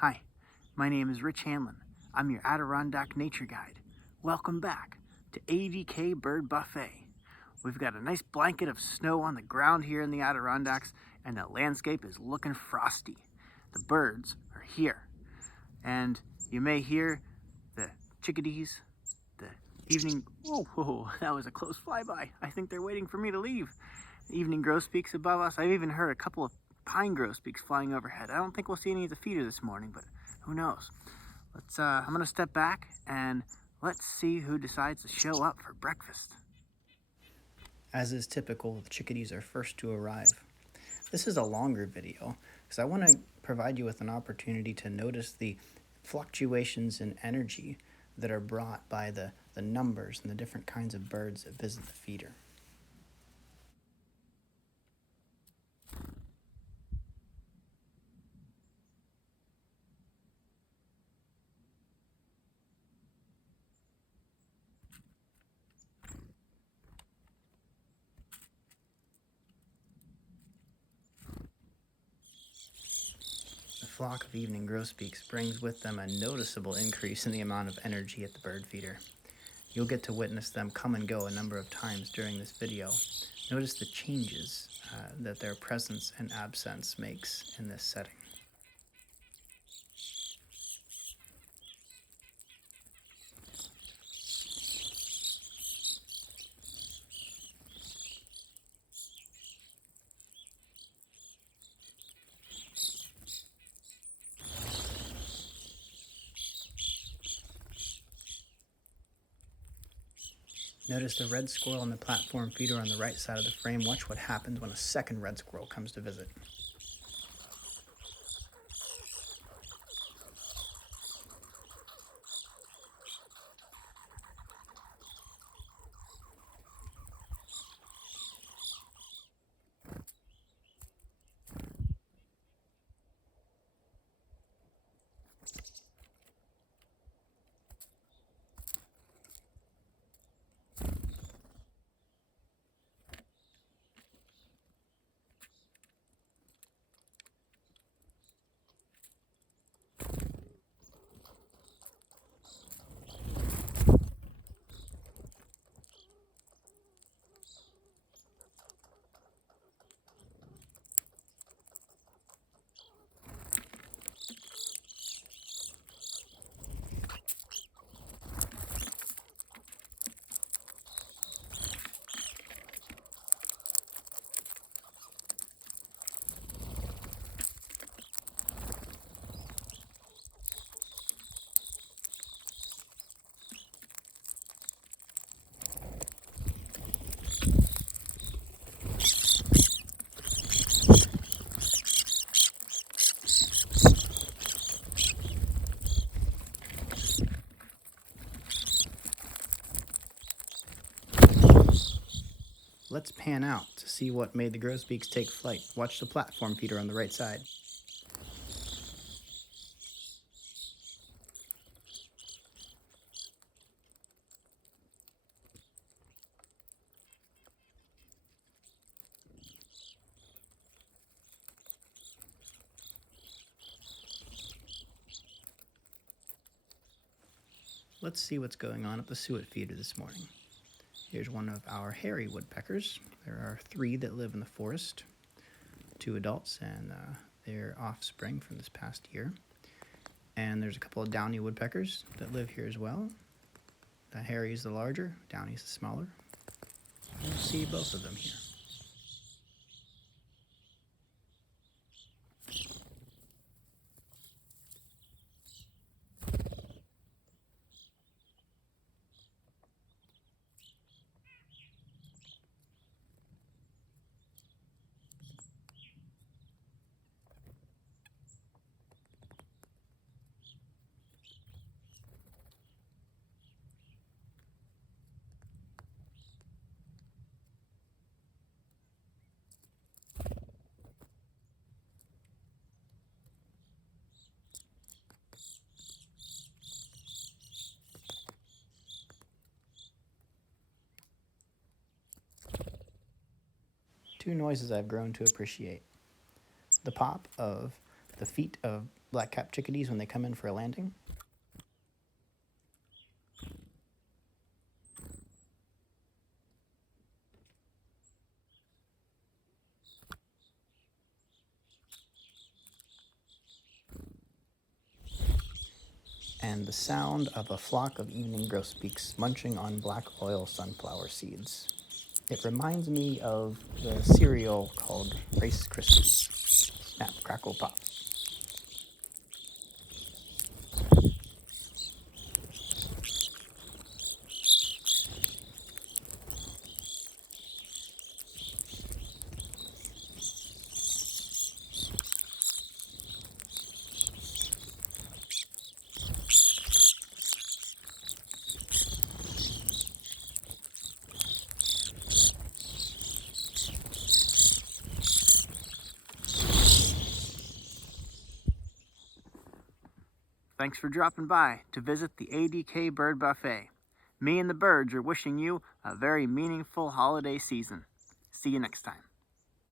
Hi, my name is Rich Hanlon. I'm your Adirondack nature guide. Welcome back to Adk Bird Buffet. We've got a nice blanket of snow on the ground here in the Adirondacks, and the landscape is looking frosty. The birds are here, and you may hear the chickadees, the evening. Whoa, that was a close flyby. I think they're waiting for me to leave. Evening grosbeaks above us. I've even heard a couple of pine grosbeaks flying overhead. I don't think we'll see any of the feeder this morning, but who knows? I'm gonna step back and let's see who decides to show up for breakfast. As is typical, the chickadees are first to arrive. This is a longer video because I want to provide you with an opportunity to notice the fluctuations in energy that are brought by the numbers and the different kinds of birds that visit the feeder. The flock of evening grosbeaks brings with them a noticeable increase in the amount of energy at the bird feeder. You'll get to witness them come and go a number of times during this video. Notice the changes that their presence and absence makes in this setting. Notice the red squirrel on the platform feeder on the right side of the frame. Watch what happens when a second red squirrel comes to visit. Let's pan out to see what made the grosbeaks take flight. Watch the platform feeder on the right side. Let's see what's going on at the suet feeder this morning. Here's one of our hairy woodpeckers. There are 3 that live in the forest, 2 adults and their offspring from this past year. And there's a couple of downy woodpeckers that live here as well. The hairy is the larger, downy is the smaller. You'll see both of them here. Two noises I've grown to appreciate. The pop of the feet of black cap chickadees when they come in for a landing. And the sound of a flock of evening grosbeaks munching on black oil sunflower seeds. It reminds me of the cereal called Rice Krispies. Snap, crackle, pop. Thanks for dropping by to visit the Adk Bird Buffet. Me and the birds are wishing you a very meaningful holiday season. See you next time.